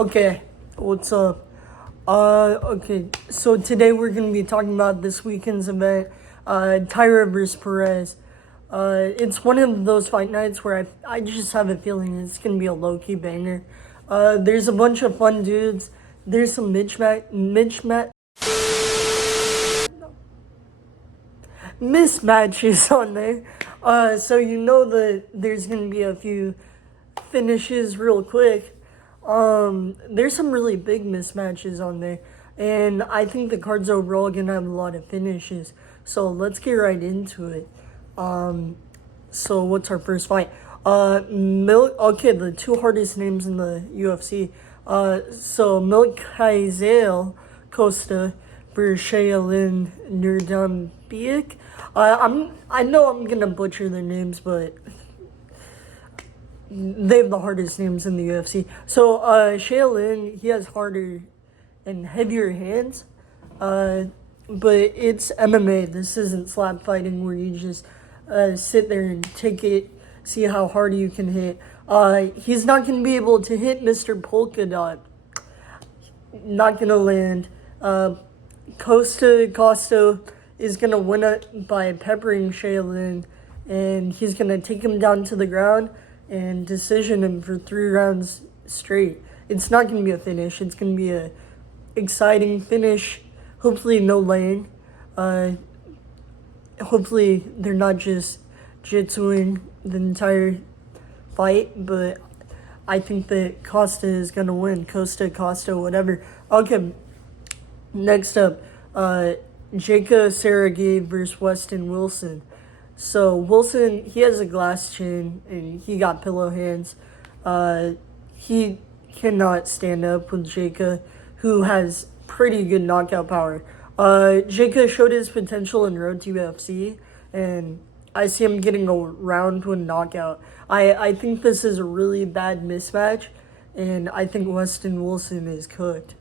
Okay, what's up? Okay, so today we're gonna be talking about this weekend's event, Taira versus Perez. It's one of those fight nights where I just have a feeling it's gonna be a low-key banger. There's a bunch of fun dudes. There's some mismatches on there. So you know that there's gonna be a few finishes real quick. There's some really big mismatches on there, and I think the card's overall gonna have a lot of finishes. So let's get right into it. So what's our first fight? Okay, the two hardest names in the UFC. So Milkazel Costa versus Shaylin Nurdambiak. I know I'm gonna butcher their names, but they have the hardest names in the UFC. So, Shaylin, he has harder and heavier hands. But it's MMA. This isn't slap fighting where you just sit there and take it, see how hard you can hit. He's not going to be able to hit Mr. Polka Dot. Not going to land. Costa is going to win it by peppering Shaylin, and he's going to take him down to the ground and decision him for 3 rounds straight. It's not going to be a finish. It's going to be a exciting finish. Hopefully no laying. Hopefully they're not just jitsuing the entire fight, but I think that Costa is going to win. Costa, whatever. Okay, next up, Jacob Sergey versus Weston Wilson. So Wilson, he has a glass chin and he got pillow hands. He cannot stand up with Jacob, who has pretty good knockout power. Jacob showed his potential in Road to UFC, and I see him getting a round to a knockout. I think this is a really bad mismatch, and I think Weston Wilson is cooked.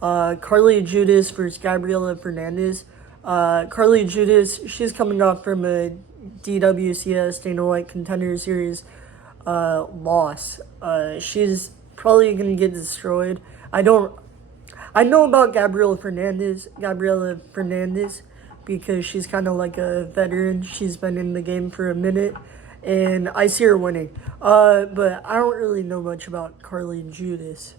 Carly Judas versus Gabriela Fernandez. Carly Judas, she's coming off from a DWCS, Dana White Contender Series loss. She's probably going to get destroyed. I know about Gabriela Fernandez because she's kind of like a veteran. She's been in the game for a minute, and I see her winning. But I don't really know much about Carly Judas.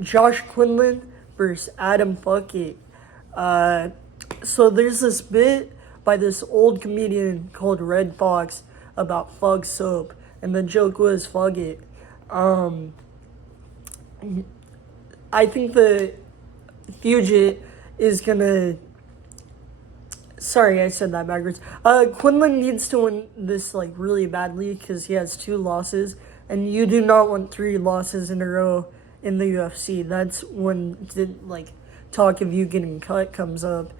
Josh Quinlan versus Adam Fuckett. So there's this bit by this old comedian called Red Fox about Fug Soap, and the joke was Fug It. I think the Fugit is gonna... Sorry, I said that backwards. Quinlan needs to win this like really badly because he has 2 losses, and you do not want 3 losses in a row in the UFC. That's when talk of you getting cut comes up,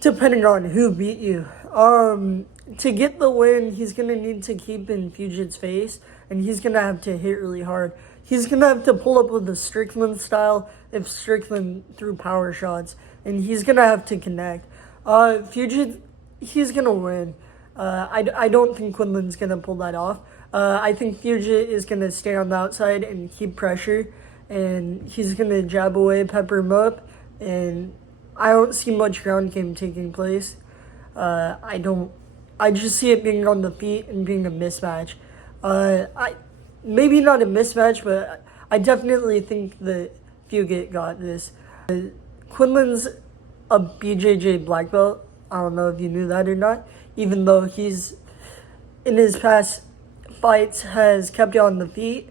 depending on who beat you. To get the win, he's going to need to keep in Fugit's face, and he's going to have to hit really hard. He's going to have to pull up with the Strickland style if Strickland threw power shots, and he's going to have to connect. Fugit, he's going to win. I don't think Quinlan's going to pull that off. I think Fugit is going to stay on the outside and keep pressure, and he's going to jab away, pepper him up, and I don't see much ground game taking place. I just see it being on the feet and being a mismatch. Maybe not a mismatch, but I definitely think that Fugit got this. Quinlan's a BJJ black belt. I don't know if you knew that or not, even though he's, in his past fights, has kept it on the feet.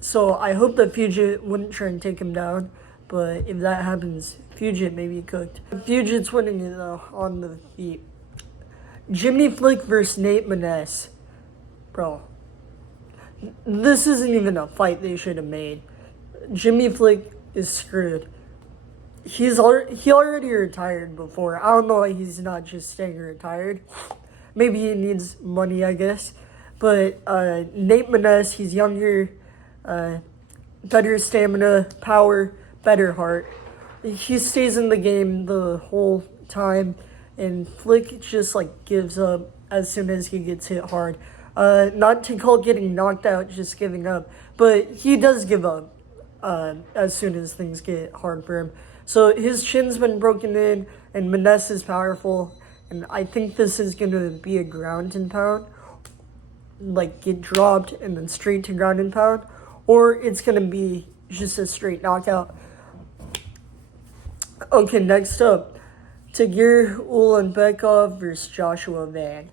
So I hope that Fugit wouldn't try and take him down. But if that happens, Fugit may be cooked. Fugit's winning it though, on the feet. Jimmy Flick versus Nate Maness. Bro, this isn't even a fight they should have made. Jimmy Flick is screwed. He already retired before. I don't know why he's not just staying retired. Maybe he needs money, I guess. But Nate Maness, he's younger, better stamina, power, better heart. He stays in the game the whole time, and Flick just gives up as soon as he gets hit hard. Not to call getting knocked out just giving up, but he does give up. as soon as things get hard for him. So his chin's been broken in, and Maness is powerful, and I think this is going to be a ground and pound, like get dropped and then straight to ground and pound, or it's going to be just a straight knockout. Okay, next up, Tagir Ulanbekov versus Joshua Van.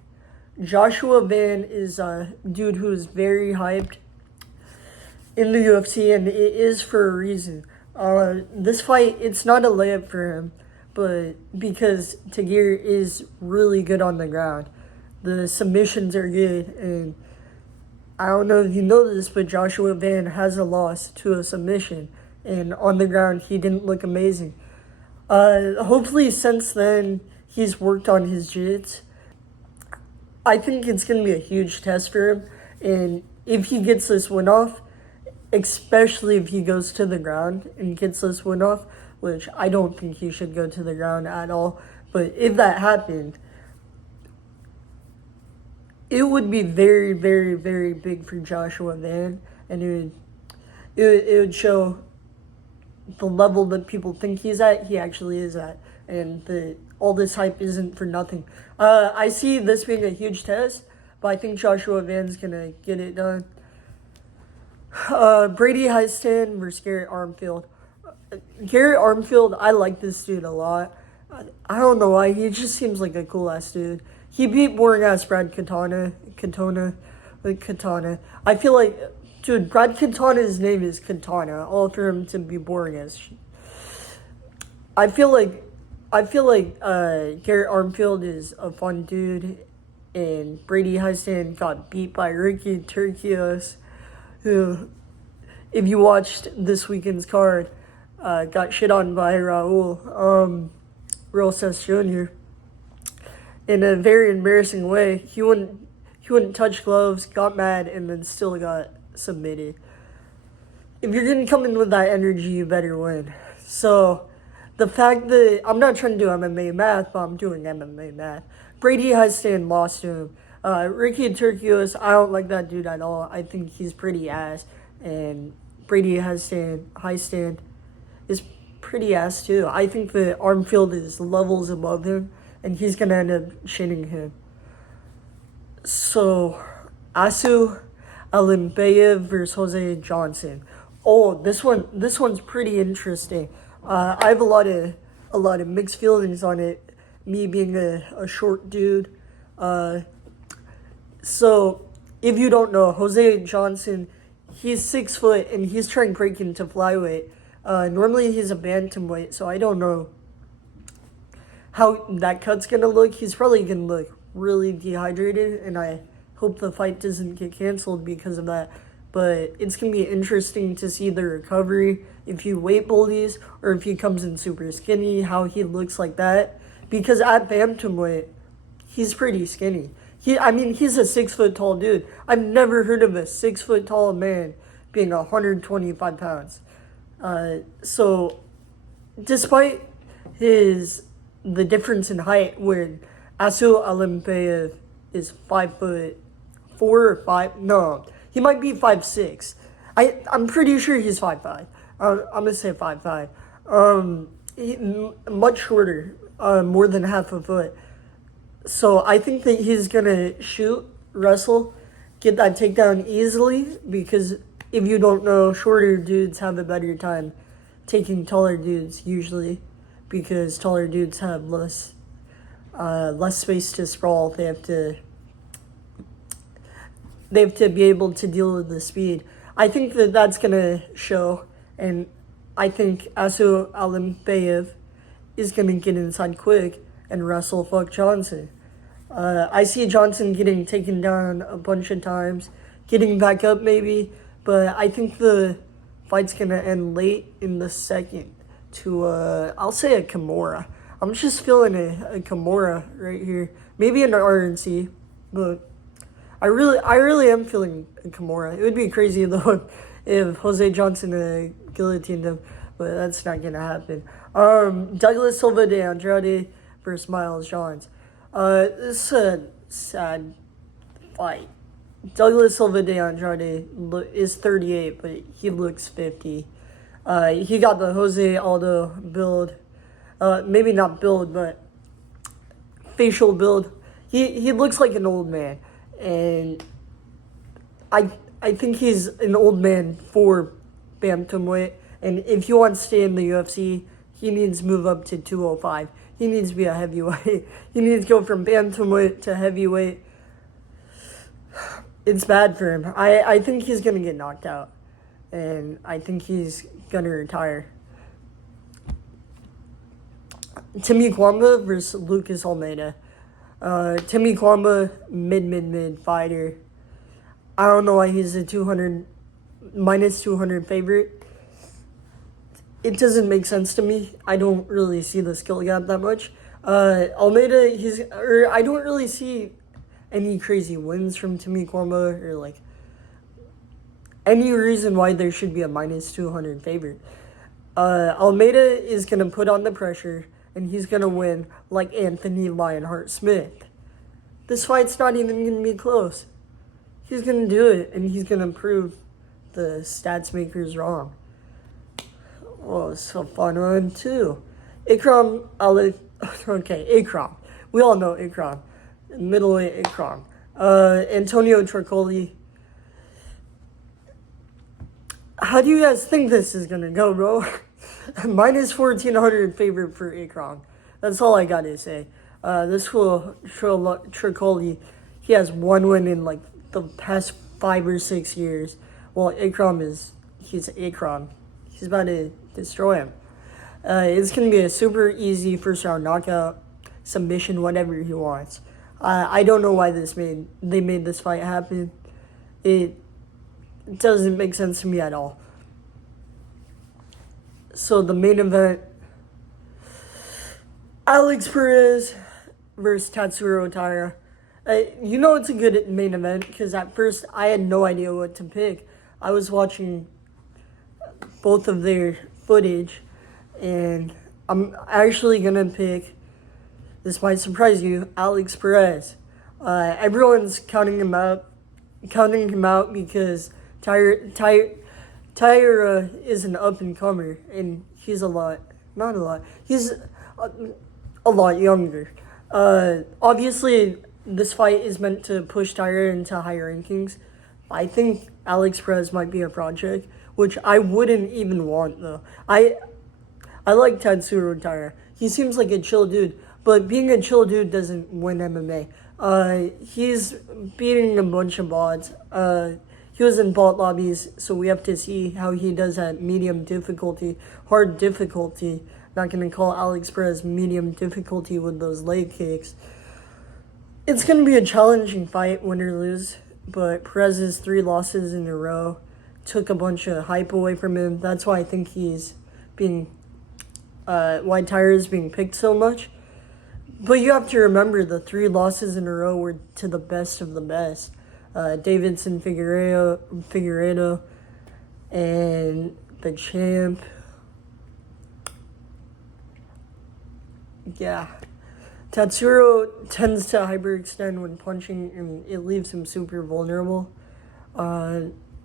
Joshua Van is a dude who is very hyped in the UFC, and it is for a reason. This fight, it's not a layup for him, but because Tagir is really good on the ground. The submissions are good, and I don't know if you know this, but Joshua Van has a loss to a submission, and on the ground, he didn't look amazing. Hopefully since then, he's worked on his jiu-jitsu. I think it's going to be a huge test for him, and if he gets this win off, especially if he goes to the ground and gets this win off, which I don't think he should go to the ground at all, but if that happened, it would be very, very, very big for Joshua Van, and it would show the level that people think he's at, he actually is at, and all this hype isn't for nothing. I see this being a huge test, but I think Joshua Van's gonna get it done. Brady Heistan versus Garrett Armfield. Garrett Armfield, I like this dude a lot. I don't know why, he just seems like a cool ass dude. He beat boring ass Brad Katana. I feel like, dude, Brad Katana's name is Katana, all for him to be boring as shit. I feel like Garrett Armfield is a fun dude, and Brady Heistan got beat by Ricky Turcios, who, if you watched this weekend's card, got shit on by Raul Rosas Jr. in a very embarrassing way. He wouldn't touch gloves, got mad, and then still got submitted. If you're gonna come in with that energy, you better win. So the fact that I'm not trying to do MMA math, but I'm doing MMA math. Brady Heistan lost to him. Ricky Turcios, I don't like that dude at all. I think he's pretty ass, and Brady Heistan is pretty ass too. I think that Armfield is levels above him, and he's gonna end up shitting him. So, Asu Alimbayev versus Jose Johnson. Oh, this one's pretty interesting. I have a lot of mixed feelings on it. Me being a short dude. So, if you don't know, Jose Johnson, he's 6 foot and he's trying to break into flyweight. Normally he's a bantamweight, so I don't know how that cut's gonna look. He's probably gonna look really dehydrated, and I hope the fight doesn't get canceled because of that. But it's gonna be interesting to see the recovery, if he weight bullies or if he comes in super skinny, how he looks like that. Because at bantamweight, he's pretty skinny. He's a 6 foot tall dude. I've never heard of a 6 foot tall man being 125 pounds. So, despite the difference in height, when Asu Alimbayev is 5'4" or 5, no, he might be 5'6". I'm pretty sure he's 5'5". I'm gonna say 5'5". Much shorter, more than half a foot. So I think that he's gonna shoot, wrestle, get that takedown easily, because if you don't know, shorter dudes have a better time taking taller dudes usually, because taller dudes have less space to sprawl. They have to be able to deal with the speed. I think that that's gonna show, and I think Asu Alimbayev is gonna get inside quick and wrestle fuck Johnson. I see Johnson getting taken down a bunch of times, getting back up maybe, but I think the fight's gonna end late in the second to I'll say a Kimura. I'm just feeling a Kimura right here. Maybe an RNC, but I really am feeling a Kimura. It would be crazy though if Jose Johnson guillotined him, but that's not gonna happen. Douglas Silva de Andrade versus Miles Johns. This is a sad fight. Douglas Silva de Andrade is 38, but he looks 50. He got the Jose Aldo build. Maybe not build, but facial build. He looks like an old man, and I think he's an old man for bantamweight. And if he wants to stay in the UFC, he needs to move up to 205. He needs to be a heavyweight. He needs to go from bantamweight to heavyweight. It's bad for him. I think he's gonna get knocked out, and I think he's gonna retire. Timmy Kwamba versus Lucas Almeida. Timmy Kwamba, mid fighter. I don't know why he's a minus 200 favorite. It doesn't make sense to me. I don't really see the skill gap that much. Almeida, I don't really see any crazy wins from Timmy Kwamba or like any reason why there should be a minus 200 favorite. Almeida is going to put on the pressure and he's going to win like Anthony Lionheart Smith. This fight's not even going to be close. He's going to do it and he's going to prove the stats makers wrong. Oh, it's a fun one too. Ikram. We all know Ikram. Middleweight Ikram. Antonio Tricoli. How do you guys think this is gonna go, bro? Minus 1,400 favorite for Ikram. That's all I gotta say. This will Tricoli. He has one win in like the past 5 or 6 years. Well, he's Ikram. He's about to destroy him. It's going to be a super easy first round knockout, submission, whatever he wants. I don't know why they made this fight happen. It doesn't make sense to me at all. So the main event, Alex Perez versus Tatsuro Taira. It's a good main event because at first I had no idea what to pick. I was watching both of their footage, and I'm actually gonna pick, this might surprise you, Alex Perez. Everyone's counting him out because Taira is an up and comer, and he's a lot younger. Obviously, this fight is meant to push Taira into higher rankings. I think Alex Perez might be a project, which I wouldn't even want, though. I like Tatsuro Taira. He seems like a chill dude, but being a chill dude doesn't win MMA. He's beating a bunch of bots. He was in bot lobbies, so we have to see how he does at medium difficulty, hard difficulty. Not going to call Alex Perez medium difficulty with those leg kicks. It's going to be a challenging fight, win or lose, but Perez's 3 losses in a row took a bunch of hype away from him. That's why I think why Taira is being picked so much. But you have to remember the 3 losses in a row were to the best of the best. Davidson Figueiredo, and the champ. Yeah. Tatsuro tends to hyperextend when punching, and it leaves him super vulnerable.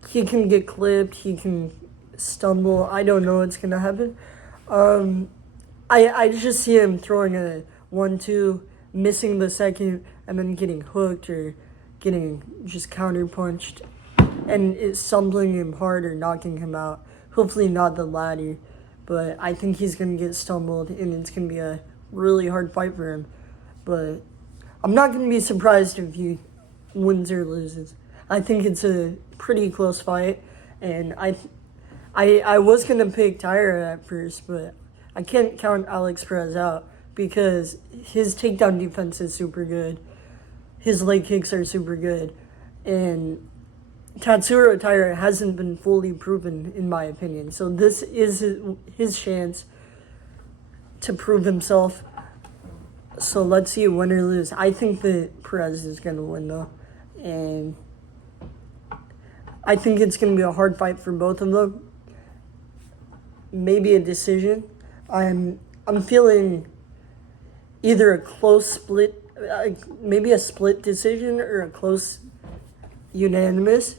He can get clipped, he can stumble. I don't know what's going to happen. I just see him throwing a 1-2, missing the second, and then getting hooked or getting just counter-punched. And it's stumbling him hard or knocking him out. Hopefully not the latter. But I think he's going to get stumbled, and it's going to be a really hard fight for him. But I'm not going to be surprised if he wins or loses. I think it's a pretty close fight, and I was going to pick Taira at first, but I can't count Alex Perez out because his takedown defense is super good. His leg kicks are super good, and Tatsuro Taira hasn't been fully proven, in my opinion. So this is his chance to prove himself. So let's see, win or lose. I think that Perez is going to win, though. And I think it's going to be a hard fight for both of them. Maybe a decision. I'm feeling either a close split, maybe a split decision or a close unanimous.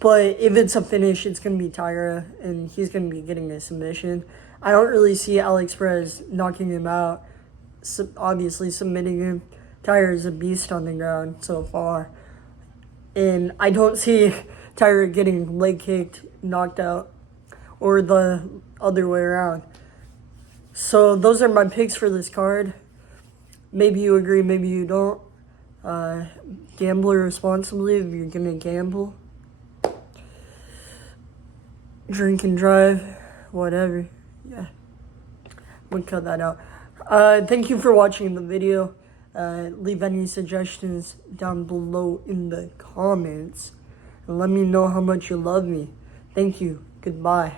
But if it's a finish, it's going to be Taira, and he's going to be getting a submission. I don't really see Alex Perez knocking him out, obviously submitting him. Taira is a beast on the ground so far. And I don't see Taira getting leg kicked, knocked out, or the other way around. So those are my picks for this card. Maybe you agree, maybe you don't. Gamble responsibly if you're going to gamble. Drink and drive, whatever. Yeah, we'll cut that out. Thank you for watching the video. Leave any suggestions down below in the comments. And let me know how much you love me. Thank you. Goodbye.